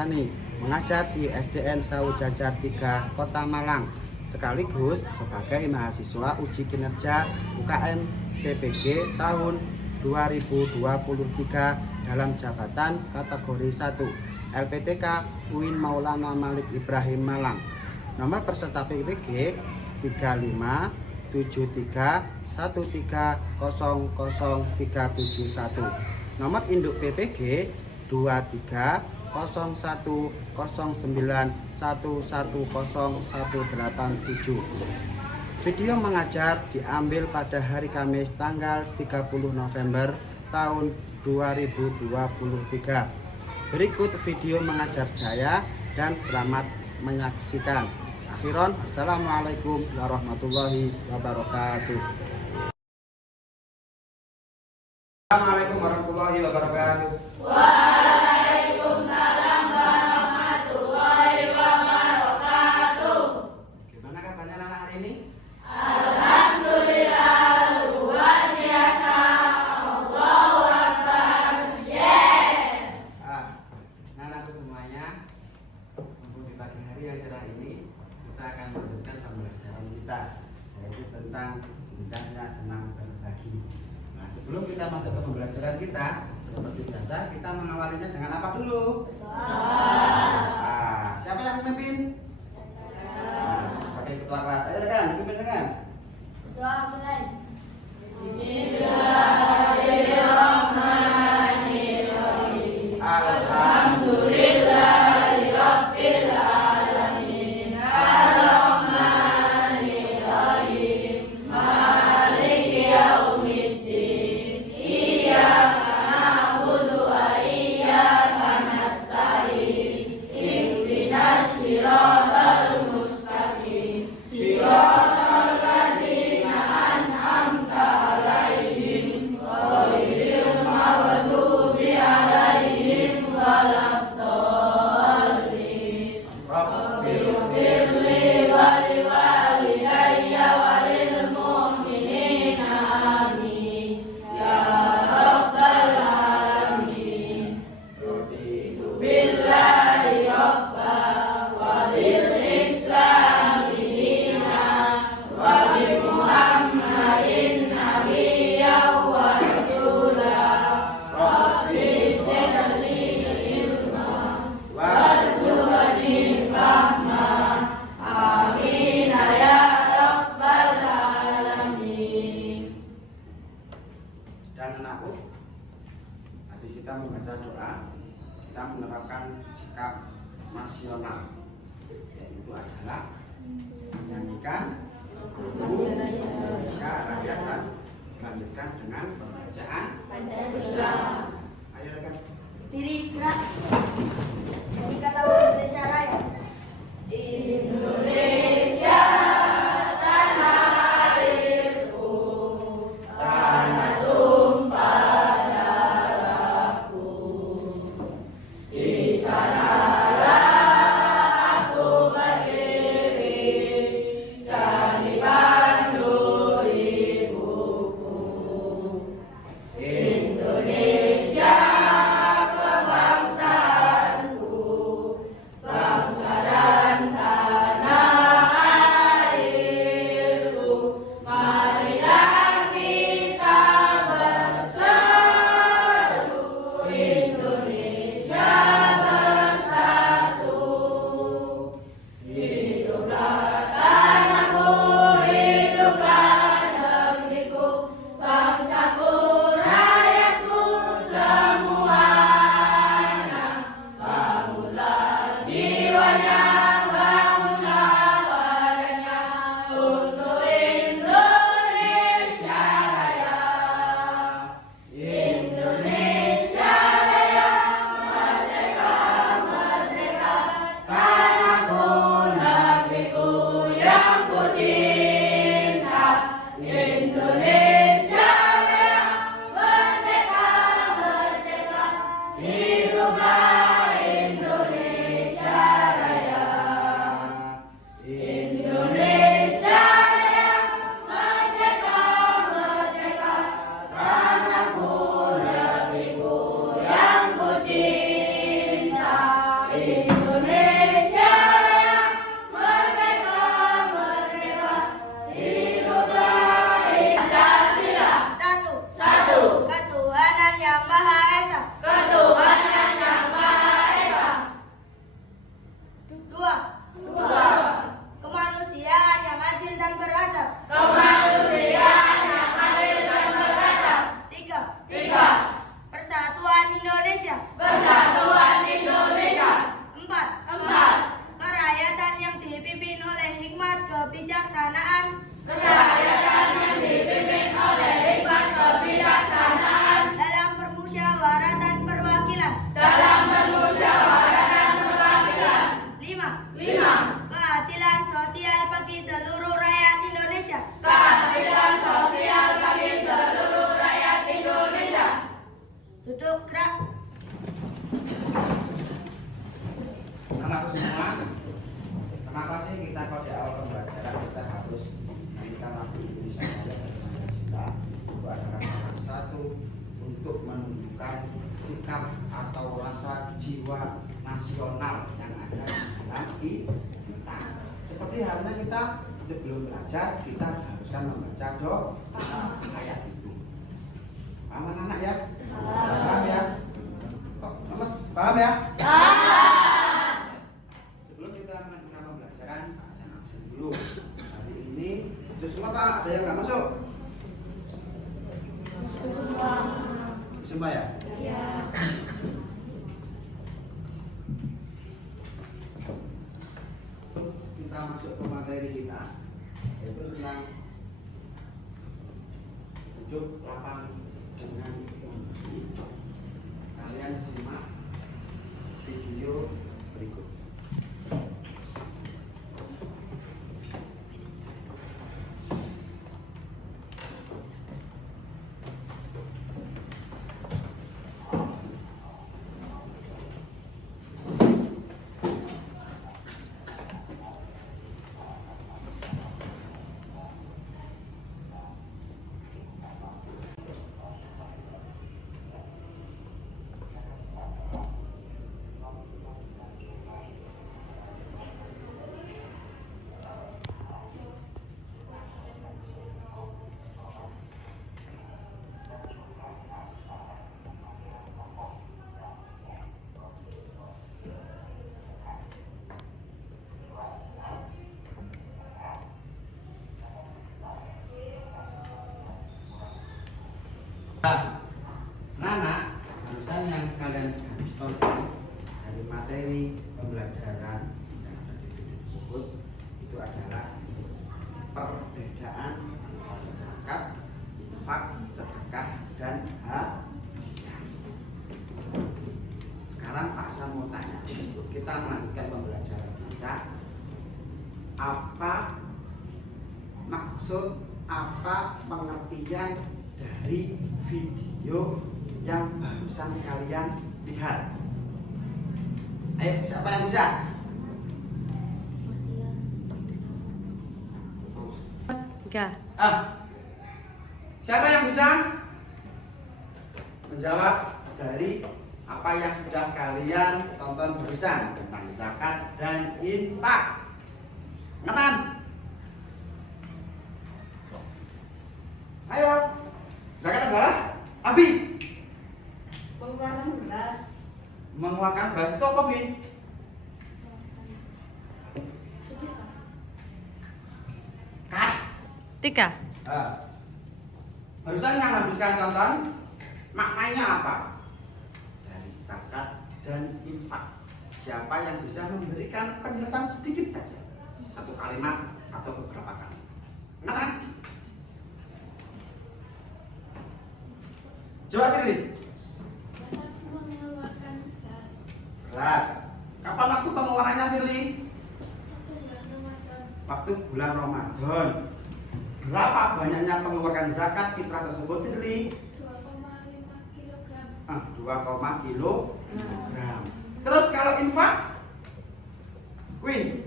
Hassani mengajar di SDN Saujajar 3 Kota Malang, sekaligus sebagai mahasiswa uji kinerja UKM PPG tahun 2023 dalam jabatan kategori 1 LPTK UIN Maulana Malik Ibrahim Malang. Nomor peserta PPG 357313000371. Nomor induk PPG 230109110187. Video mengajar diambil pada hari Kamis tanggal 30 November tahun 2023. Berikut video mengajar saya dan selamat menyaksikan. Akhiron, assalamualaikum warahmatullahi wabarakatuh. Assalamualaikum warahmatullahi wabarakatuh. Waalaikumsalam warahmatullahi wabarakatuh. Gimana kabarnya anak hari ini? Alhamdulillah, luar biasa. Allahu Akbar. Yes. Anak-anakku semuanya, untuk di pagi hari yang cerah ini kita akan melanjutkan pembelajaran kita, yaitu tentang indahnya senang berbagi. Nah, sebelum kita masuk ke pembelajaran kita, seperti biasa kita mengawalinya dengan apa dulu? Siapa yang memimpin? Sebagai ketua kelas, ayo rekan, pimpin rekan. Doa mulai. Bismillahirrahmanirrahim. Alhamdulillahirabbil alamin. Arrahmanirrahim. Maliki yaumiddin. Iyyaka na'budu wa iyyaka nasta'in. Ihdinas siratal mustaqim. Siratal ladzina an'amta 'alaihim ghairil maghdubi 'alaihim waladdallin. Rabbighfirli wa liwalidayya wa lil mu'minina amin. Ya rabbal alamin. Raditu billahi rabba wa bil islami dina wa bi Muhammadin nabiyyan wa rasula. Rabbi zidni ilma warzuqni fahma. Amin ya rabbal alamin. Dan anakku, tadi kita membaca doa, kita menerapkan sikap nasional, yaitu adalah menyanyikan lagu Indonesia Raya dan melanjutkan dengan pembacaan Pancasila. Ayo rekan. Diri gerak. Jika tahu Indonesia Raya. Indonesia tanah airku, tanah tumpah darahku. Di sanalah aku berdiri, jadi pandu ibuku. Indonesia kebangsaan lagu Indonesia Raya dan Pancasila itu adalah salah satu untuk menunjukkan sikap atau rasa jiwa nasional yang ada di dalam kita. Seperti halnya kita sebelum belajar kita haruskan membaca doa ayat itu. Paham anak ya? Paham ya? Oh, Mas, paham ya? Sebelum kita melanjutkan pembelajaran, saya absen dulu. Hari ini, semua Pak, ada yang nggak masuk? Semua ya? Iya. Kita masuk ke materi kita, yaitu tentang hidup lapang dengan kondisi. Kalian simak video berikut. Nana, barusan yang kalian habis tonton dari materi pembelajaran yang ada di video tersebut itu adalah perbedaan zakat, infak, sedekah, dan hadiah. Sekarang Pak Sam mau tanya, untuk kita melanjutkan pembelajaran kita, apa maksud, apa pengertian dari video yang barusan kalian lihat? Ayo, siapa yang bisa? Tiga. Siapa yang bisa menjawab dari apa yang sudah kalian tonton barusan tentang zakat dan infak? Ngetan? Ayo. Zakat adalah Abi. Pengeluaran beras. Mengeluarkan beras itu apa, Bi? Kat. Tiga. Barusan yang habiskan tonton, maknanya apa? Dari zakat dan infak. Siapa yang bisa memberikan penjelasan sedikit saja? Satu kalimat atau beberapa kalimat. Ingat kan? Coba Firly. Mengeluarkan beras. Beras. Kapan waktu pengeluarannya Firly? Bulan Ramadan. Waktu bulan Ramadan. Berapa banyaknya pengeluaran zakat fitrah tersebut Firly? 2,5 kilogram. 2, kilogram. Terus kalau infak? Win.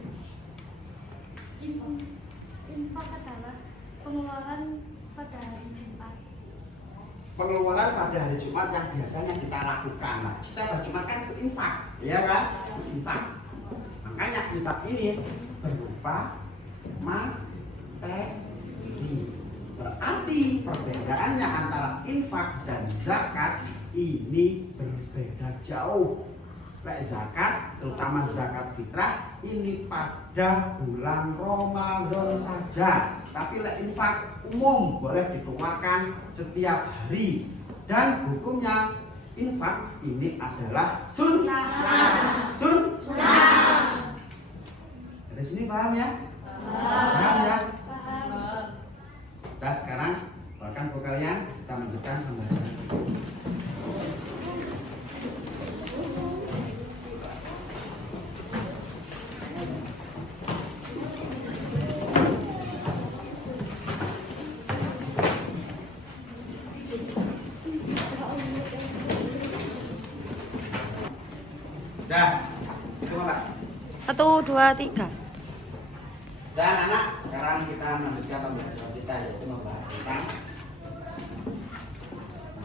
Infak adalah pengeluaran pada hari Jumat. Pengeluaran pada hari Jumat yang biasanya kita lakukan. Nah, setiap hari Jumat kan itu infak, ya kan? Infak. Makanya infak ini berupa materi. Berarti perbedaannya antara infak dan zakat ini berbeda jauh. Lek zakat, terutama zakat fitrah, ini pada bulan Ramadan saja. Tapi lek infak umum boleh dikeluarkan setiap hari. Dan hukumnya infak ini adalah sunnah. Sunnah. Dari sini paham ya? Paham ya? Nah, sekarang keluarkan buku kalian, kita lanjutkan pembelajaran. Dah, semua Pak. 1, 2, 3. Dan anak, sekarang kita melanjutkan pembelajaran kita. kita yaitu membahas tentang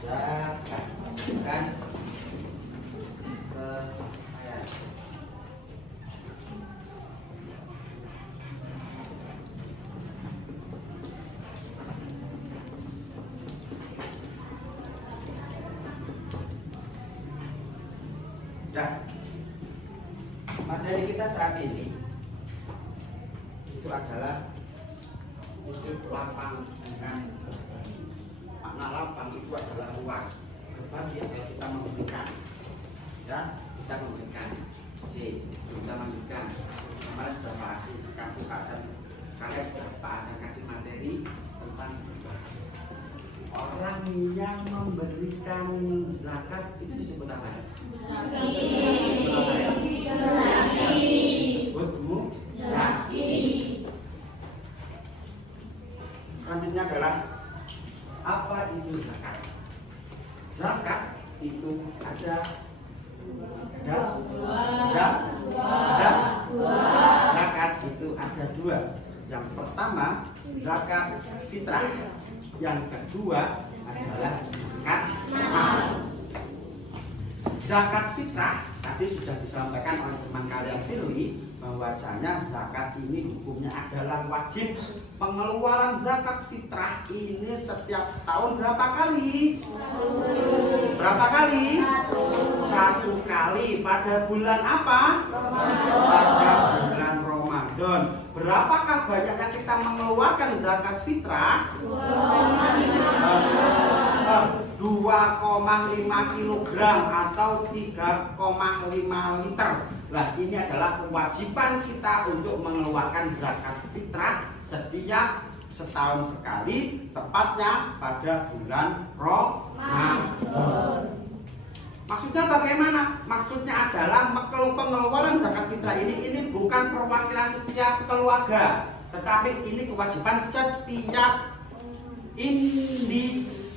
zakat kan kekayaan. Nah, materi kita saat ini itu adalah hidup lapang dengan berbagi. Makna lapang itu adalah luas. Berbagi adalah kita memberikan, ya kita memberikan. Kita memberikan. Kemarin sudah kasih bahasan, kalian sudah bahasan kasih materi tentang berbagi. Orang yang memberikan zakat itu disebut apa ya? Disebut zaki. Selanjutnya adalah apa itu zakat? Zakat itu ada zakat itu ada dua. Yang pertama zakat fitrah. Yang kedua adalah zakat mal. Zakat fitrah tadi sudah disampaikan oleh teman kalian Firly bahwasanya zakat ini hukumnya adalah wajib. Pengeluaran zakat fitrah ini setiap tahun berapa kali? Berapa kali? Satu kali. Pada bulan apa? Pada bulan Ramadan. Berapakah banyaknya kita mengeluarkan zakat fitrah? 2,5 kg atau 3,5 liter. Nah, ini adalah kewajiban kita untuk mengeluarkan zakat fitrah setiap setahun sekali, tepatnya pada bulan Ramadan. Maksudnya bagaimana? Maksudnya adalah pengeluaran zakat fitrah ini bukan perwakilan setiap keluarga, tetapi ini kewajiban setiap individu.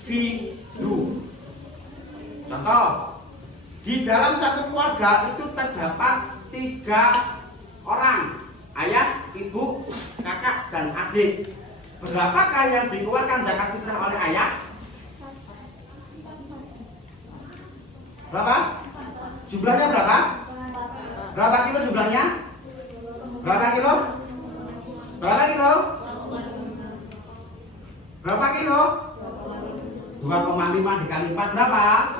Contoh, di dalam satu keluarga itu terdapat 3 orang, ayah, ibu, kakak, dan adik. Berapakah yang dikeluarkan zakat fitrah oleh ayah? Berapa? Jumlahnya berapa? Berapa kilo jumlahnya? Berapa kilo? Berapa kilo? Berapa kilo? 2,5 dikali 4 berapa?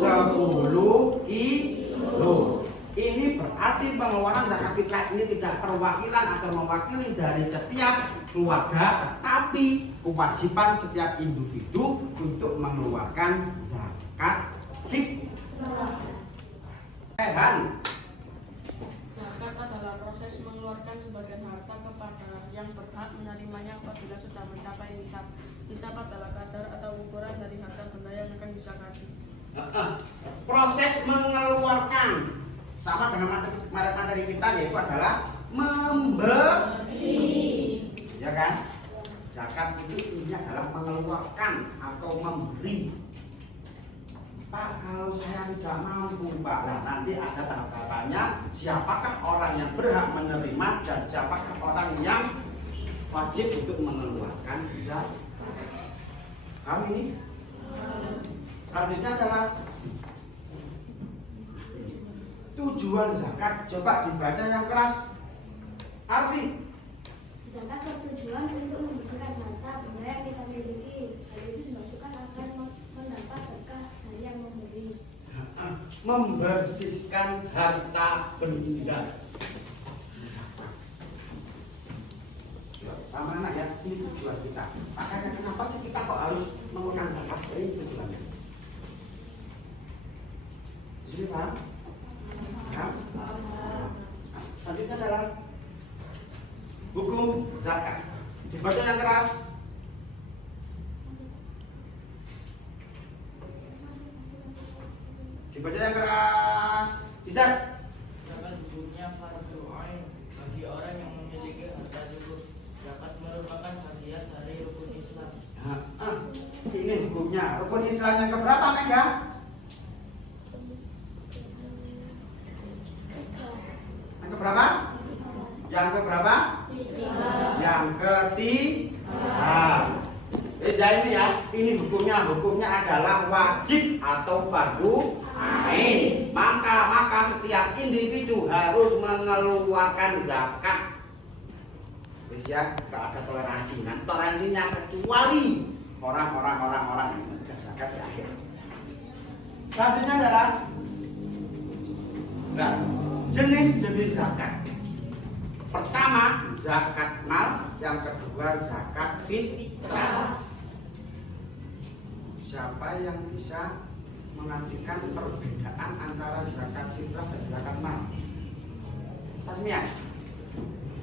10 kilo. Ini berarti pengeluaran zakat fitrah ini tidak perwakilan atau mewakili dari setiap keluarga, tetapi kewajiban setiap individu untuk mengeluarkan zakat fitrah. Zakat adalah proses mengeluarkan sebagian harta kepada yang berhak menerimanya apabila sudah mencapai nisab. Nisab adalah kadar atau ukuran dari harta benda yang akan dizakati. Proses mengeluarkan sama dengan materi kita, yaitu adalah memberi, ya kan? Zakat itu ini adalah mengeluarkan atau memberi. Pak, kalau saya tidak mampu, Pak, nah, nanti ada tahapannya. Siapakah orang yang berhak menerima dan siapakah orang yang wajib untuk mengeluarkan zakat? Kamu ini? Selanjutnya adalah tujuan zakat. Coba dibaca yang keras. Arfi. Zakat bertujuan untuk membersihkan harta benda yang kita miliki. Hal itu dimaksudkan agar mendapat berkah dari yang memberi. Membersihkan harta benda. Mana ya? Ini tujuan kita. Makanya kenapa sih kita kok harus mengeluarkan zakat? Ini tujuannya. Di sini paham? Ya. Selanjutnya adalah hukum zakat. Dibaca yang keras. Dibaca yang keras. Bisa? Zakat hukumnya fardu ain bagi orang yang memiliki harta cukup. Zakat merupakan bagian dari rukun Islam. Ini hukumnya. Rukun Islam yang keberapa, Mega? Yang keberapa? Yang keberapa? Yang ketiga. Indonesia ini ya, ini hukumnya adalah wajib atau fardu ain. Maka setiap individu harus mengeluarkan zakat. Wis ya, gak ada toleransi. Nah, toleransinya kecuali orang yang menegak zakat di akhir. Selanjutnya adalah jenis-jenis zakat. Pertama, zakat mal. Yang kedua, zakat fitrah. Siapa yang bisa mengartikan perbedaan antara zakat fitrah dan zakat mal? Sasmia.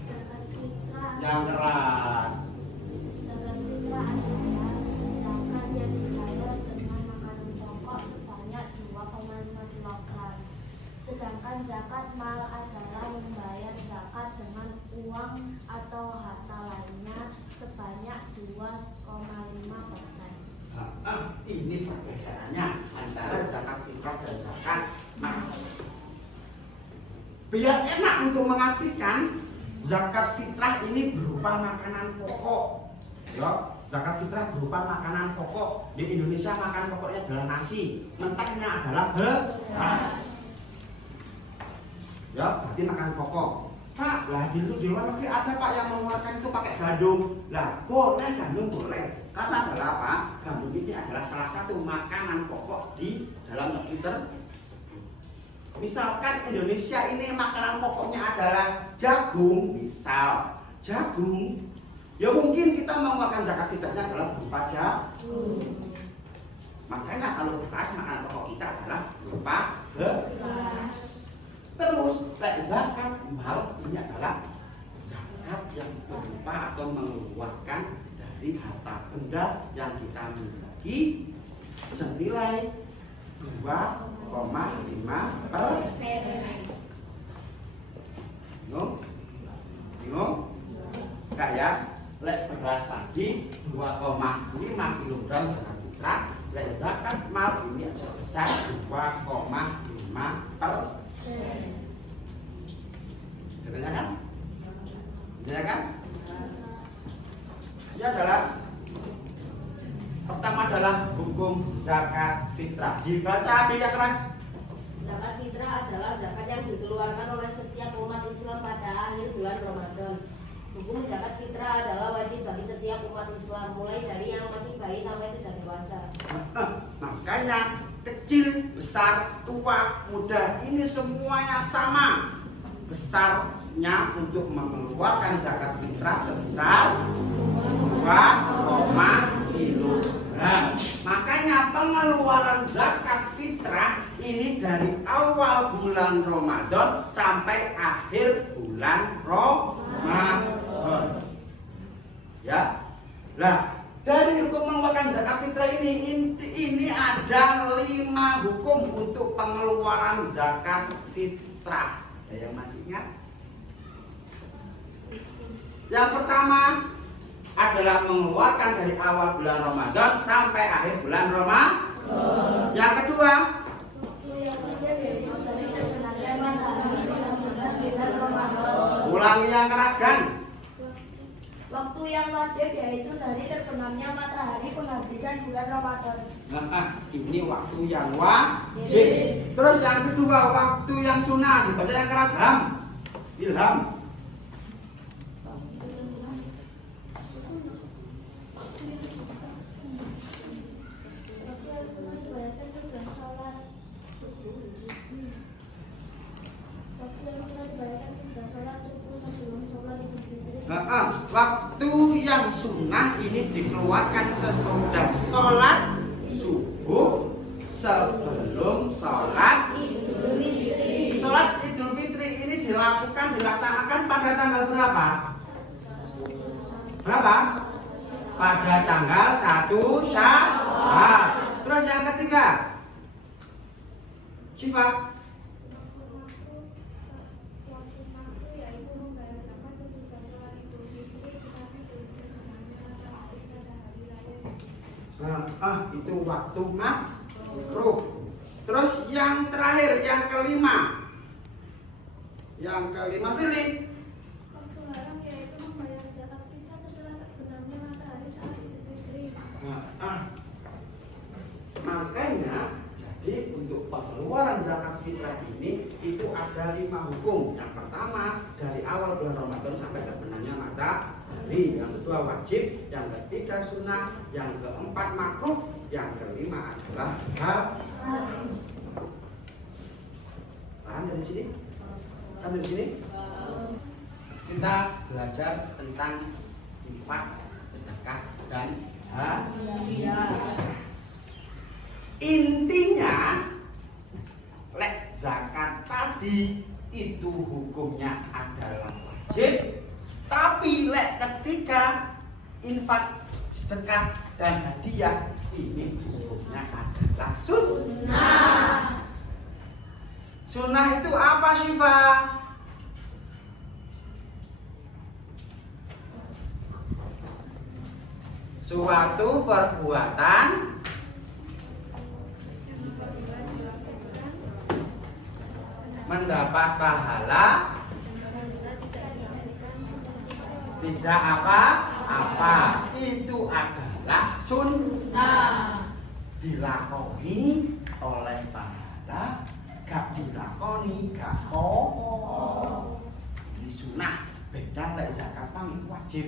Zakat fitrah. Yang keras. Zakat fitrah adalah zakat yang dibayar dengan makanan pokok sebanyak 2,5 kilogram. Sedangkan zakat mal adalah membayar zakat dengan uang atau harta lainnya sebanyak 2,5%. Ini perbedaannya antara zakat fitrah dan zakat mal. Biar enak untuk mengartikan, zakat fitrah ini berupa makanan pokok. Ya, zakat fitrah berupa makanan pokok. Di Indonesia makanan pokoknya adalah nasi, menteknya adalah beras. Ya, berarti makanan pokok. Pak, lah di luar negeri ada Pak yang mengeluarkan itu pakai gandum. Lah, boleh gandum boleh. Karena adalah apa? Gandum ini adalah salah satu makanan pokok di dalam negeri tersebut. Misalkan Indonesia ini makanan pokoknya adalah jagung, misal jagung, ya mungkin kita mau makan zakat fitrahnya adalah berupa jagung. Makanya kalau beras makanan pokok kita adalah berupa beras. Terus zakat mal ini adalah zakat yang berupa atau mengeluarkan dari harta benda yang kita miliki senilai 2,5%. Bingung? Enggak ya? Lek beras tadi 2,5 kg zakat fitrah, lek zakat mal ini sebesar 2,5%. Katanya kan? Ya kan? Ini adalah pertama adalah hukum zakat fitrah. Dibaca yang keras. Zakat fitrah adalah zakat yang dikeluarkan oleh setiap umat Islam pada akhir bulan Ramadan. Hukum zakat fitrah adalah wajib bagi setiap umat Islam, mulai dari yang masih bayi sampai sudah dewasa. Makanya kecil, besar, tua, muda, ini semuanya sama besarnya untuk mengeluarkan zakat fitrah sebesar 2 kilogram. Makanya pengeluaran zakat fitrah ini dari awal bulan Ramadan sampai akhir bulan Ramadan. Ya, lah dari hukum mengeluarkan zakat fitrah ini ada 5 hukum untuk pengeluaran zakat fitrah. Ada yang masih ingat? Yang pertama adalah mengeluarkan dari awal bulan Ramadan sampai akhir bulan Ramadan. Yang kedua, ulangi yang keras kan? Waktu yang wajib yaitu dari terbenamnya matahari penghabisan bulan Ramadan. Ini waktu yang wajib. Terus yang kedua, waktu yang sunnah. Dibaca yang keras, Ham. Ilham. Waktu yang sunnah ini dikeluarkan sesudah sholat subuh, sebelum sholat Idul Fitri. Sholat Idul Fitri ini dilaksanakan pada tanggal berapa? Berapa? Pada tanggal 1 Syawal. Terus yang ketiga, Syifa. Itu waktu makruh. Terus yang terakhir, yang kelima. Yang kelima, Fili. Waktu haram yaitu membayar zakat fitrah setelah terbenamnya matahari saat Idul Fitri. Makanya jadi untuk pengeluaran zakat fitrah ini itu ada 5 hukum. Yang pertama dari awal bulan Ramadan sampai terbenamnya matahari. Yang kedua wajib, yang ketiga sunnah, yang keempat makruh, yang kelima adalah halal. Paham dari sini? Paham dari sini? Kita belajar tentang infak, sedekah dan hadiah. Intinya lek zakat tadi itu hukumnya adalah wajib, tapi lek ketika infak, sedekah dan hadiah ini hukumnya adalah sunnah. Sunnah itu apa, Syifa? Suatu perbuatan mendapat pahala tidak apa-apa, itu adalah sunnah. Dilakoni oleh pahala, gak dilakoni gak ini sunnah. Beda lek zakat itu wajib.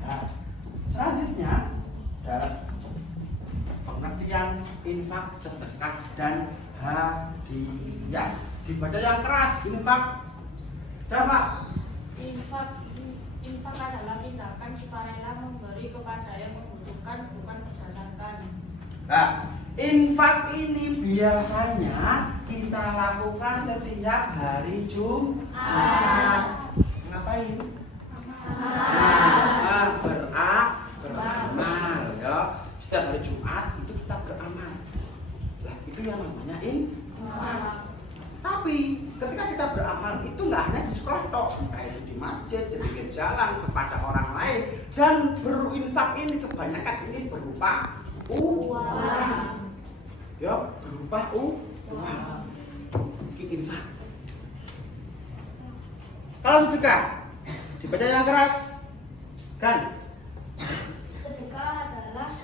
Ya. Selanjutnya dalam pengertian infak, sedekah dan hadiah. Dibaca yang keras, infak. Siapa? Infak adalah tindakan sukarela memberi kepada yang membutuhkan, bukan berdasarkan. Nah, infak ini biasanya kita lakukan setiap hari Jumat. Ngapain? Beramal ya. Setiap hari Jumat itu kita beramal. Nah, itu yang namanya infak. Tapi ketika kita beramal itu nggak hanya di sekolah toh, entah itu di masjid, di pinggir jalan, kepada orang lain. Dan berinfak ini kebanyakan ini berupa uang. Ya, berupa uang. Ini infak. Kalau sedekah, dibaca yang keras, kan? Sedekah adalah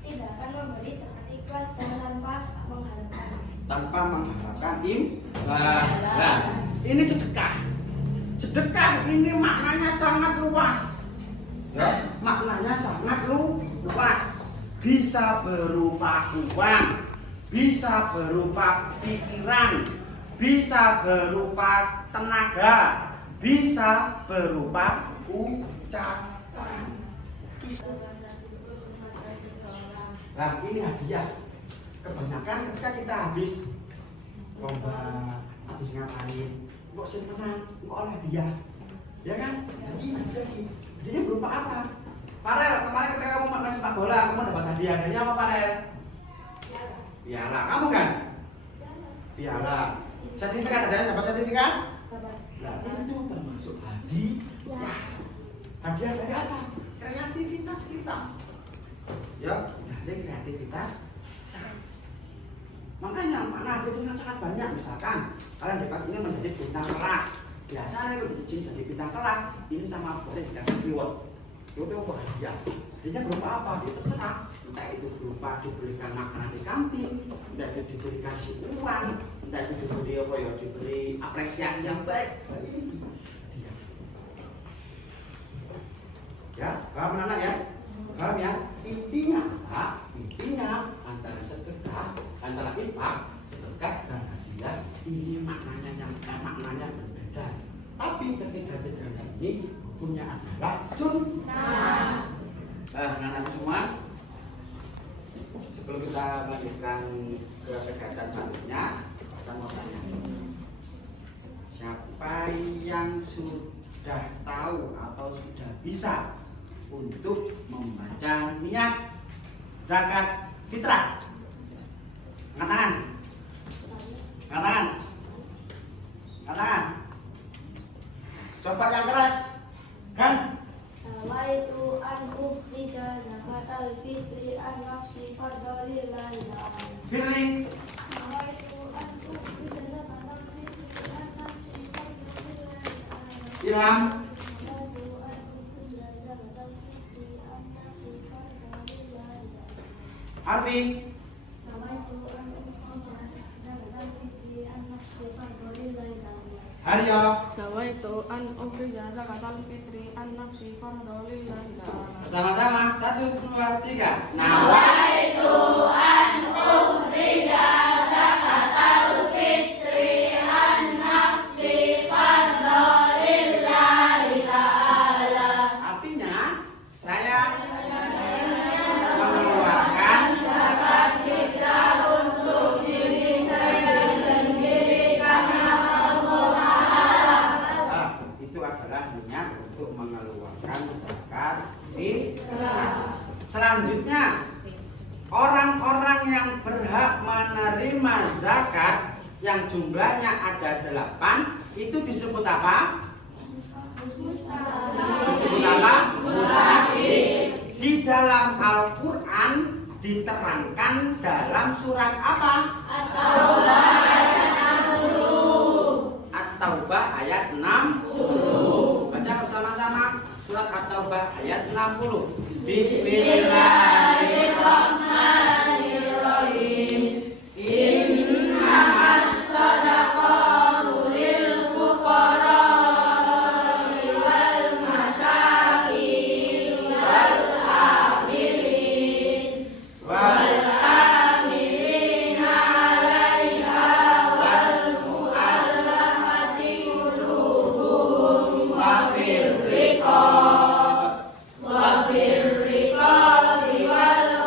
tindakan memberi dengan ikhlas dan tanpa mengharapkan. Tanpa mengharapkan imbalan. Ini sedekah. Sedekah ini maknanya sangat luas. Ya, maknanya sangat luas. Bisa berupa uang, bisa berupa pikiran, bisa berupa tenaga, bisa berupa ucapan. Nah, ini hadiah. Kebanyakan ketika kita habis lomba, habis ngapain, kok seneng, kok oleh hadiah, ya kan? Jadi hadiahnya berupa apa? Farel, kemarin ketika kamu makan sepak bola, kamu dapat hadiah. Hadiahnya apa, Farel? Piala. Kamu kan? Piala. Sertifikat, ada dapat sertifikat? Nah, itu termasuk hadiah. Hadiah dari apa? Kreativitas kita. Ya, dari kreativitas. Makanya mana itu sangat banyak. Misalkan kalian dapat ini menjadi bintang kelas. Biasanya kalau jadi bintang kelas ini sama boleh dikasih reward. Itu hadiah. Hadiahnya berupa apa? Itu terserah. Entah itu berupa diberikan makanan di kantin, entah itu diberikan uang, entah itu diberi apa ya, diberi apresiasi yang baik. Ini hadiah. Ya, paham anak ya? Paham ya? Intinya apa? Intinya antara sedekah, antara infak, sedekah dan hadiah ini maknanya berbeda. Tapi ketiga-tiganya ini hukumnya adalah sunnah. Nah, anak-anak semua, sebelum kita melanjutkan ke kegiatan selanjutnya, saya mau tanya, siapa yang sudah tahu atau sudah bisa untuk membaca niat zakat fitrah? Angkat tangan. Angkat tangan. Angkat tangan. Coba yang keras. Kan? Nawaitu an ukhrija zakatal fitri an nafsi fardalillahi ta'ala. Feeling. Nawaitu an ukhrija zakatal fitri an nafsi fardalillahi ta'ala. Ilham. Nawaitu an ukhrija zakatal fitri an nafsi fardalillahi ta'ala. Arfi. Haryo. Nawaitu an ukhrija zakatal fitri an nafsi fardolillahi ta'ala. Bersama-sama 1, 2, 3. Nawaitu an ukhrija zakatal fitri an nafsi fardolillahi ta'ala. Artinya saya mengeluarkan Zakat fitrah untuk diri saya sendiri karena itu adalah niat untuk mengeluarkan zakat fitrah. Selanjutnya, orang-orang yang berhak menerima zakat yang jumlahnya ada 8 itu disebut apa? Disebut apa? Di dalam Al-Quran diterangkan dalam surat apa? At-Taubah ayat 60. Baca bersama-sama surat At-Taubah ayat 60. Bismillahirrahmanirrahim. Innamas shadaqatu lil fuqara'i wal masakin wal amilin wal amilina 'alaiha wal mu'allafati qulubuhum wa fir riqab wal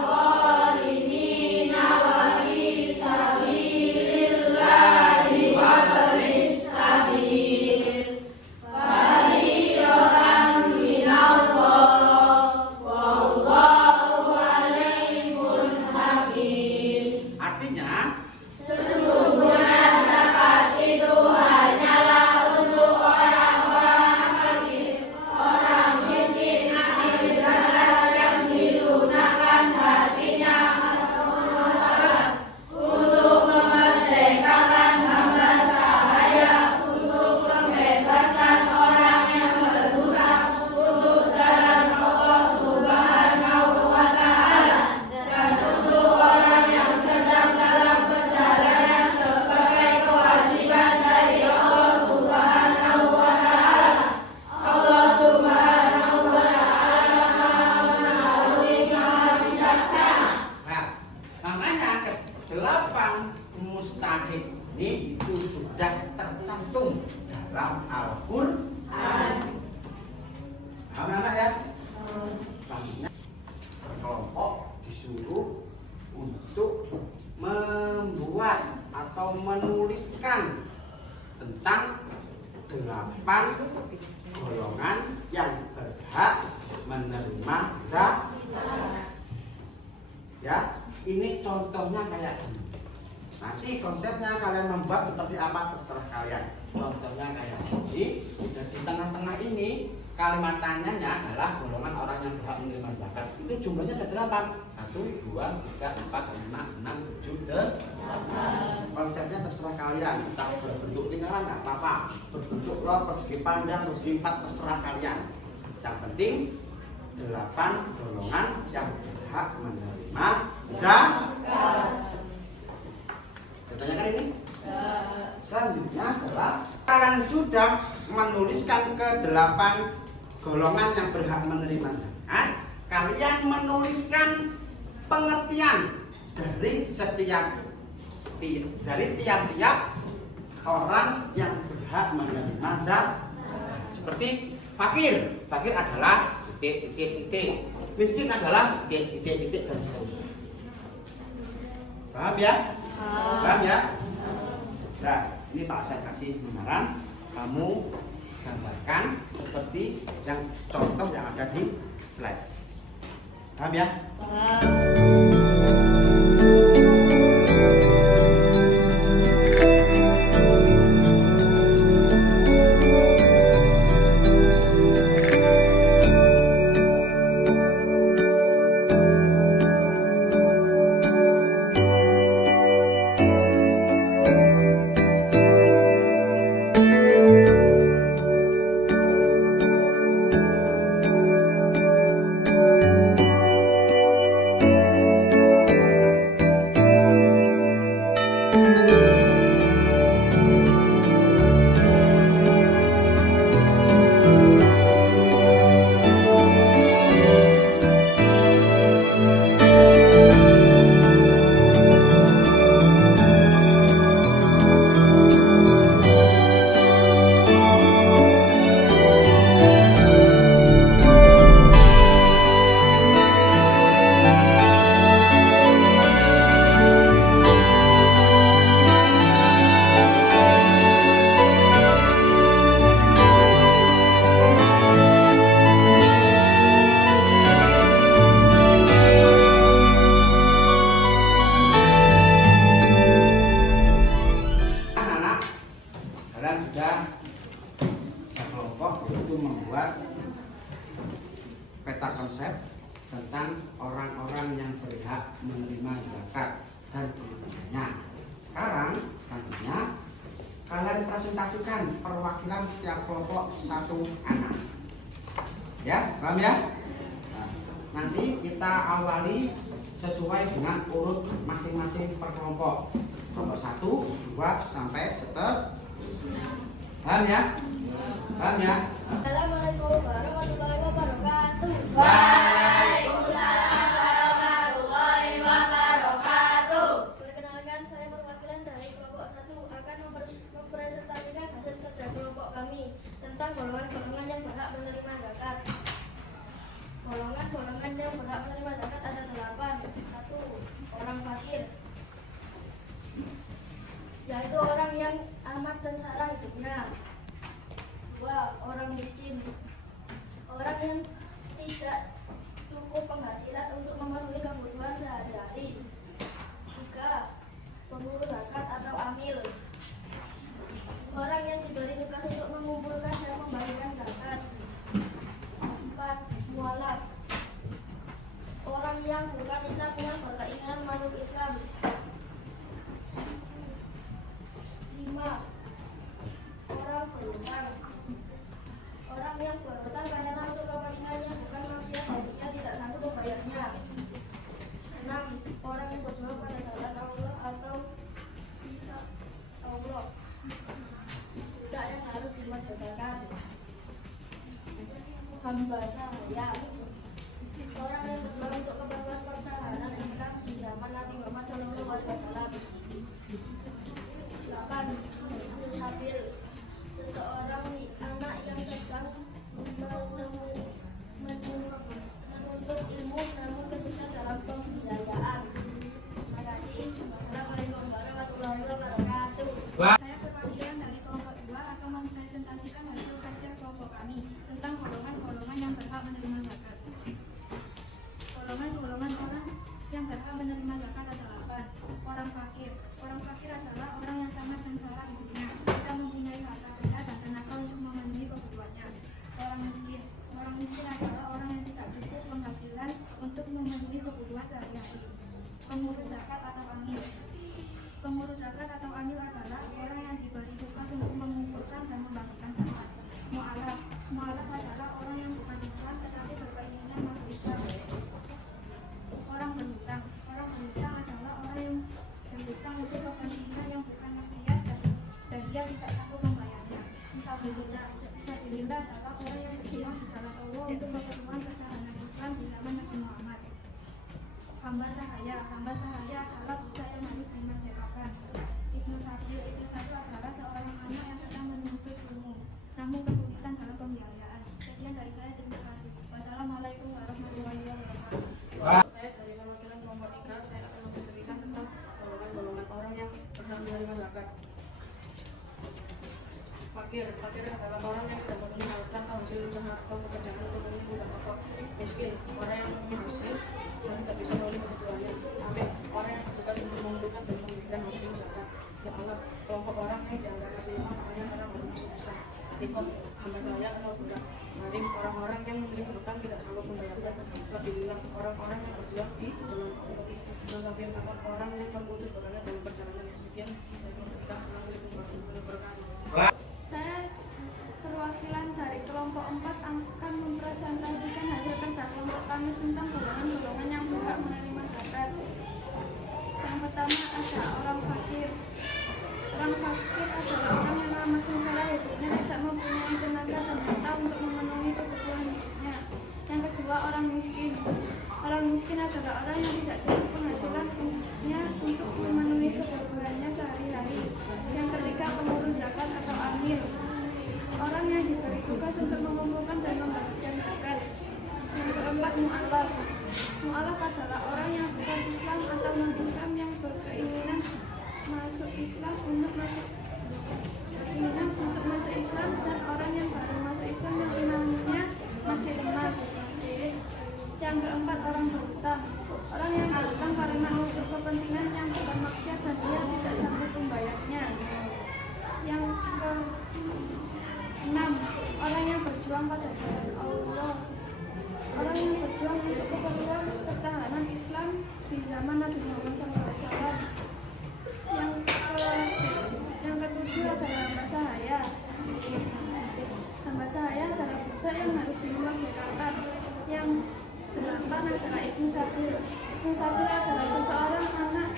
gharimina wa fi sabilillahi wa balis sabil fariidatan minallah wallahu alimun hakim. Artinya sesungguhnya zakat itu hanyalah untuk orang-orang fakir, orang miskin, ahli zakat yang dilunakan hatinya untuk memerdekakan hamba sahaya, untuk membebaskan orang yang berhutang, untuk jalan Allah Subhanahu wa Ta'ala, dan untuk orang yang sedang dalam perjalanan sebagai kewajiban dari Allah Subhanahu wa Ta'ala. Allah Subhanahu wa Ta'ala Maha Mengetahui, Maha Bijaksana. Nah, makanya ke-8 mustahik ini itu sudah tercantum dalam Al-Quran. Paham anak ya? Selanjutnya kelompok disuruh untuk membuat atau menuliskan tentang 8 golongan yang berhak menerima zakat. Ya, ini contohnya kayak gini. Nanti konsepnya kalian membuat seperti apa terserah kalian. Contohnya kayak gini. Dan di tengah-tengah ini kalimat tanyanya adalah golongan orang yang berhak menerima zakat. Itu jumlahnya ada 8. 1, 2, 3, 4, 5, 6, 7, 8. Konsepnya terserah kalian. Entah berbentuk lingkaran nggak apa-apa. Berbentuk loh, persegi panjang, persegi 4 terserah kalian. Yang penting 8 golongan yang berhak menerima zakat. Ditanyakan ini? Selanjutnya adalah kalian sudah menuliskan ke 8 golongan yang berhak menerima zakat. Kalian menuliskan pengertian dari tiap-tiap orang yang berhak menerima zakat. Seperti fakir. Fakir adalah titik. Miskin adalah titik dan seterusnya. Paham ya? Paham ya? Nah, ini Pak saya kasih gambaran. Kamu gambarkan seperti yang contoh yang ada di slide. Paham ya? tentang orang-orang yang berhak menerima zakat dan keuntungannya. Sekarang selanjutnya kalian presentasikan perwakilan setiap kelompok satu anak. Ya, paham ya? Nah, nanti kita awali sesuai dengan urut masing-masing per kelompok. Kelompok 1, 2 sampai seterusnya. Paham ya? Paham ya? Assalamualaikum warahmatullahi wabarakatuh. Waalaikumsalam warahmatullahi wabarakatuh. Perkenalkan, saya perwakilan dari kelompok 1 akan mempresentasikan hasil kerja kelompok kami tentang golongan-golongan yang berhak menerima zakat. Golongan-golongan yang berhak menerima zakat ada 8. 1. Orang fakir, yaitu orang yang amat sengsara hidupnya. 2. Orang miskin, orang yang tidak cukup penghasilan untuk memenuhi kebutuhan sehari-hari. 3. Pengurus zakat atau amil, orang yang diberi tugas untuk mengumpulkan dan membagikan zakat. 4. Mualaf, orang yang bukan Islam yang berkeinginan masuk Islam. 5. Orang berhutang, orang yang berhutang karena untuk kepentingannya bukan maksiat hatinya tidak sanggup membayarnya. 6. Orang yang berjuang pada jalan Allah atau bisa Allah, tidak yang harus dimerdekakan. Hamba sahaya, orang yang berjuang untuk keperluan pertahanan Islam di zaman Nabi Muhammad SAW. 8. Musafir, seseorang anak yang sedang menuntut ilmu namun kesulitan dalam pembiayaan. Terima kasih. Assalamualaikum warahmatullahi wabarakatuh. Saya perwakilan dari kelompok 2 akan mempresentasikan hasil kerja kelompok kami tentang golongan-golongan yang berhak menerima zakat. Golongan-golongan orang yang berhak menerima zakat adalah 8. Orang fakir. Orang fakir adalah orang yang sangat sengsara hidupnya, tidak mempunyai harta benda dan tenaga untuk memenuhi kebutuhannya. Orang miskin. Orang miskin adalah orang yang tidak cukup penghasilan untuk memenuhi kebutuhan sehari-hari. Pengurus zakat atau amil. Pengurus zakat atau amil adalah orang yang diberi tugas untuk mengumpulkan dan membagikan zakat. Mu'alaf. Mu'alaf adalah orang yang bukan Islam tetapi berkeinginan masuk Islam. Orang berhutang. Orang berhutang adalah orang yang berhutang untuk kepentingan yang bukan maksiat dan dia tidak sanggup membayarnya. Fisabilillah adalah orang yang berjuang di jalan Allah untuk keperluan pertahanan Islam di zaman Nabi Muhammad. Hamba sahaya. Hamba sahaya adalah budak yang harus dimerdekakan. Ibnu Sabil. Ibnu Sabil adalah seorang anak yang sedang menuntut ilmu namun kesulitan dalam pembiayaan. Sekian dari saya, terima kasih. Wassalamualaikum warahmatullahi wabarakatuh. Saya dari perwakilan kelompok 3, saya akan menceritakan tentang golongan-golongan orang yang berhak menerima zakat. Fakir adalah orang yang tidak mempunyai harta atau hasil usaha atau pekerjaan untuk memenuhi kebutuhan pokok. Miskin, orang yang mempunyai hasil dan tidak bisa memenuhi kebutuhannya. Amil, orang yang bertugas untuk mengumpulkan dan memberikan hasil zakat. Mu'alaf, kelompok orang yang dianggap masih lemah hanya karena belum masuk Islam. Rikot, hamba saya atau budak. Marim, orang-orang yang memiliki hutang tidak sanggup membayarnya. Fisabilillah, orang-orang yang berjuang di jalan Allah. Musafir, orang yang memutus berada dalam perjalanan. Sekian dari kelompok 3. Assalamualaikum warahmatullahi wabarakatuh. Saya perwakilan dari kelompok 4 akan mempresentasikan hasil kerja kelompok kami tentang golongan-golongan yang berhak menerima zakat. Yang pertama ada orang fakir. Orang fakir adalah orang yang amat sengsara hidupnya, tidak mempunyai tenaga dan harta untuk memenuhi kebutuhan hidupnya. Yang kedua orang miskin. Orang miskin adalah orang yang tidak cukup penghasilannya untuk memenuhi kebutuhannya sehari-hari. Yang ketiga pengurus zakat atau amil, orang yang diberi tugas untuk mengumpulkan dan membagikan zakat. Yang keempat mu'alaf. Mu'alaf adalah orang yang bukan Islam atau non-Islam yang berkeinginan masuk Islam untuk masuk Islam, dan orang yang baru masuk Islam yang imannya masih lemah. Yang keempat orang berhutang. Orang yang berhutang karena untuk kepentingan yang bukan maksiat dan dia tidak sanggup membayarnya. Yang ke-6 orang yang berjuang pada jalan Allah. orang yang berjuang untuk keseluruhan pertahanan Islam di zaman Nabi Muhammad SAW. Yang ketujuh adalah hamba sahaya. Hamba sahaya adalah budak yang harus dimerdekakan. Yang delapan adalah Ibnu Sabil. Ibnu Sabil adalah seseorang anak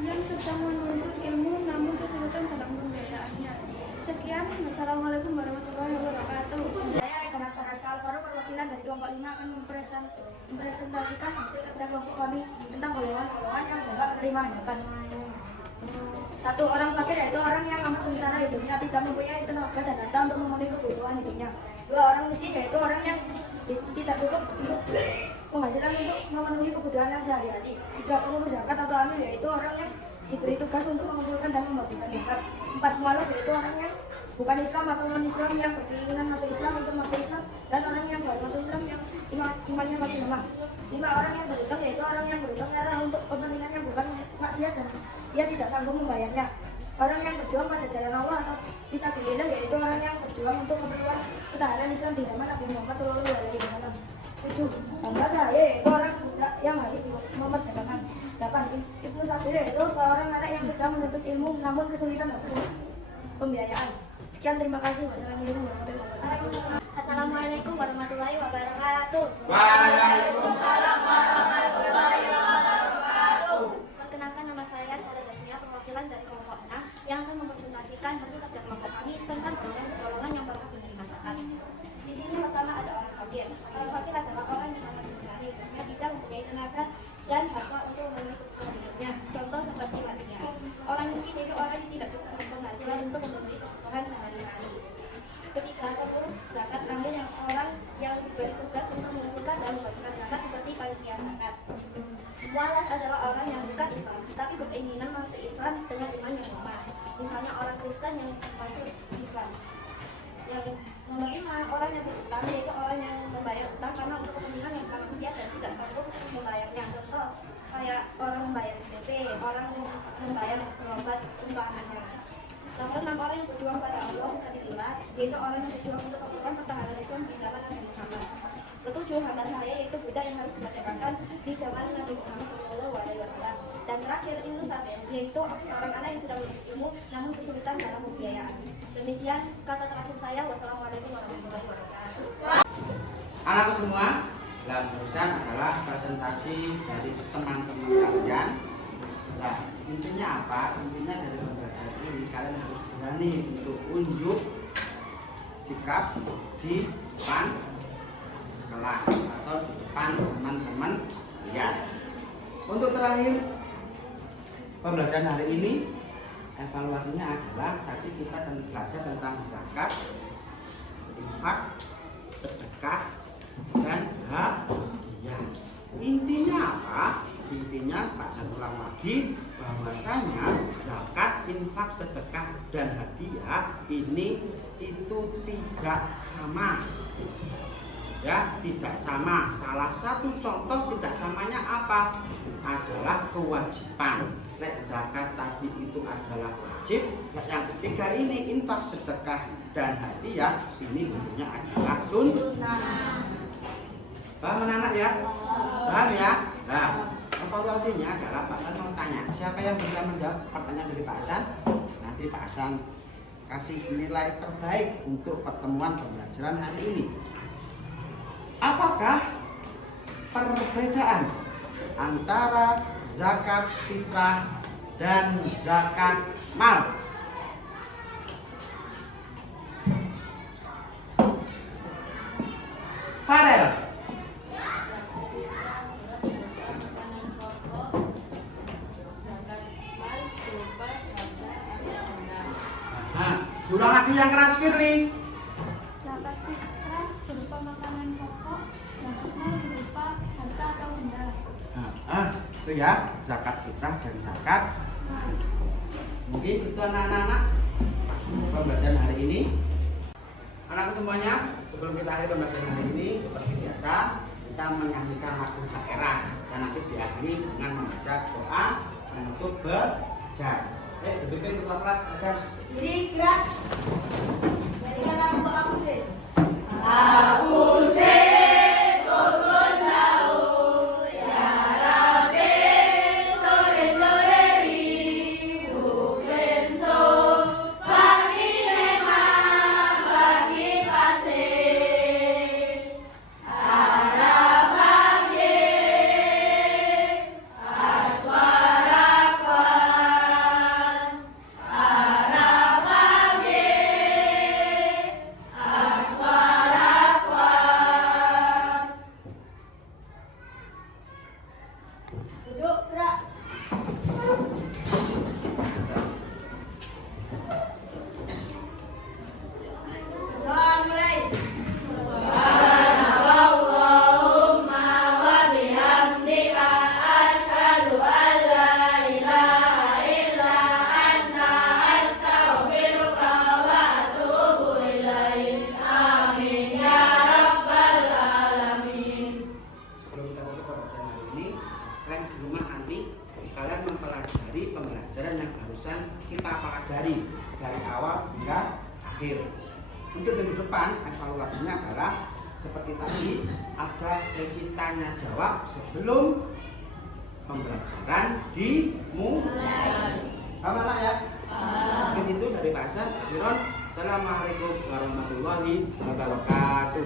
yang sedang menuntut ilmu namun kesulitan dalam pembiayaannya. Sekian, wassalamualaikum warahmatullahi wabarakatuh. Saya Rekan Farasa Alvaro, perwakilan dari kelompok 5 akan mempresentasikan hasil kerja kelompok kami tentang golongan-golongan yang berhak menerima hajatan. 1. Orang fakir yaitu orang yang amat sengsara hidupnya, tidak mempunyai tenaga dan harta untuk memenuhi kebutuhan hidupnya. 2. Orang miskin yaitu orang yang tidak cukup untuk penghasilan untuk memenuhi kebutuhan yang sehari-hari. 3. Pengurus zakat atau amil yaitu orang yang diberi tugas untuk mengumpulkan dan membagikan zakat. 4. Mualaf yaitu orang yang bukan Islam atau non-Islam yang berkeinginan masuk Islam untuk masuk Islam, dan orang yang baru masuk Islam yang imannya masih lemah. 5. Orang yang berhutang yaitu orang yang berhutang karena untuk kepentingan yang bukan maksiat dan ia tidak sanggup membayarnya. Orang yang berjuang pada jalan Allah atau fisabilillah yaitu orang yang berjuang untuk keperluan pertahanan Islam di zaman Nabi Muhammad SAW. 7. Hamba sahaya yaitu orang yang harus memerdekakan. 8. Ibnu Sabil yaitu seorang anak yang sedang menuntut ilmu namun kesulitan dalam pembiayaan. Sekian, terima kasih. Wassalamualaikum warahmatullahi wabarakatuh. Assalamualaikum warahmatullahi wabarakatuh. Waalaikumsalam. Perkenalkan, nama saya Sarah Jasmia, perwakilan dari kelompok 6 yang akan mempresentasikan hasil kerja kelompok kami tentang golongan yang berhak menerima zakat. Di sini pertama ada orang fakir. Orang fakir adalah orang yang amat mencari, karena tidak mempunyai tenaga dan harta untuk memenuhi kebutuhan hidupnya. Contoh seperti lansia. Orang miskin itu orang yang tidak cukup penghasilan untuk memenuhi kebutuhan sehari-hari. Ketiga, pengurus zakat amil yang orang yang diberi tugas untuk mengumpulkan dan membagikan zakat seperti panitia zakat. Mualaf adalah orang yang bukan Islam tapi berkeinginan masuk Islam dengan iman yang lemah. Misalnya orang Kristen yang masuk Islam. Yang nomor 5, orang yang berutang yaitu orang yang membayar utang karena untuk kepentingan yang bukan maksiat dan tidak sanggup membayarnya. Contoh kayak orang membayar SPP, orang membayar berobat umpamanya. Nomor 6, orang yang berjuang pada Allah fisabilillah yaitu orang yang berjuang untuk keperluan pertahanan Islam di zaman Nabi Muhammad. 7. Hamba sahaya yaitu budak yang harus dimerdekakan di zaman Nabi Muhammad SAW. Dan terakhir, Ibnu Sabil yaitu seorang anak yang sedang menuntut ilmu namun kesulitan dalam pembiayaan. Demikian kata terakhir saya. Wassalamualaikum warahmatullahi wabarakatuh. Anak semua, dan terusan adalah presentasi dari teman-teman kalian. Nah, intinya apa? Intinya dari pembelajaran ini kalian harus berani untuk unjuk sikap di depan kelas atau di depan teman-teman kalian. Untuk terakhir pembelajaran hari ini, evaluasinya adalah tadi kita belajar tentang zakat, infak, sedekah, dan hadiah. Intinya apa? Intinya Pak Jan ulang lagi bahwasanya zakat, infak, sedekah, dan hadiah ini itu tidak sama. Ya, tidak sama. Salah satu contoh tidak samanya apa? Adalah kewajiban. Zakat tadi itu adalah wajib. Yang ketiga ini infak, sedekah, dan hadiah ini hukumnya adalah sunnah. Paham anak-anak ya? Paham ya? Nah, evaluasinya adalah Pak Hasan mau tanya, siapa yang bisa menjawab pertanyaan dari Pak Hasan? Nanti Pak Hasan kasih nilai terbaik untuk pertemuan pembelajaran hari ini. Apakah perbedaan antara zakat fitrah dan zakat mal? Farel. Nah, ulang lagi yang keras, Firly. Zakat fitrah berupa makanan pokok, zakat mal berupa harta atau benda. Itu ya, zakat fitrah dan zakat. Mungkin itu anak-anak pembelajaran hari ini. Anak semuanya, sebelum kita akhiri pembelajaran hari ini, seperti biasa kita menyanyikan lagu daerah dan nanti diakhiri dengan membaca doa untuk belajar. DPP ketua kelas belajar. Jadi gerak. Jadi kata aku sih. Aku sih, Duduk, gerak. Doa mulai. Sebelum kita tutup pembelajaran hari ini, sekarang di rumah nanti kalian mempelajari pembelajaran yang barusan kita pelajari dari awal hingga akhir. Untuk minggu depan evaluasinya adalah seperti tadi, ada sesi tanya jawab sebelum pembelajaran dimulai. Paham anak ya? Mungkin itu dari bahasa Akhirun. Assalamualaikum warahmatullahi wabarakatuh.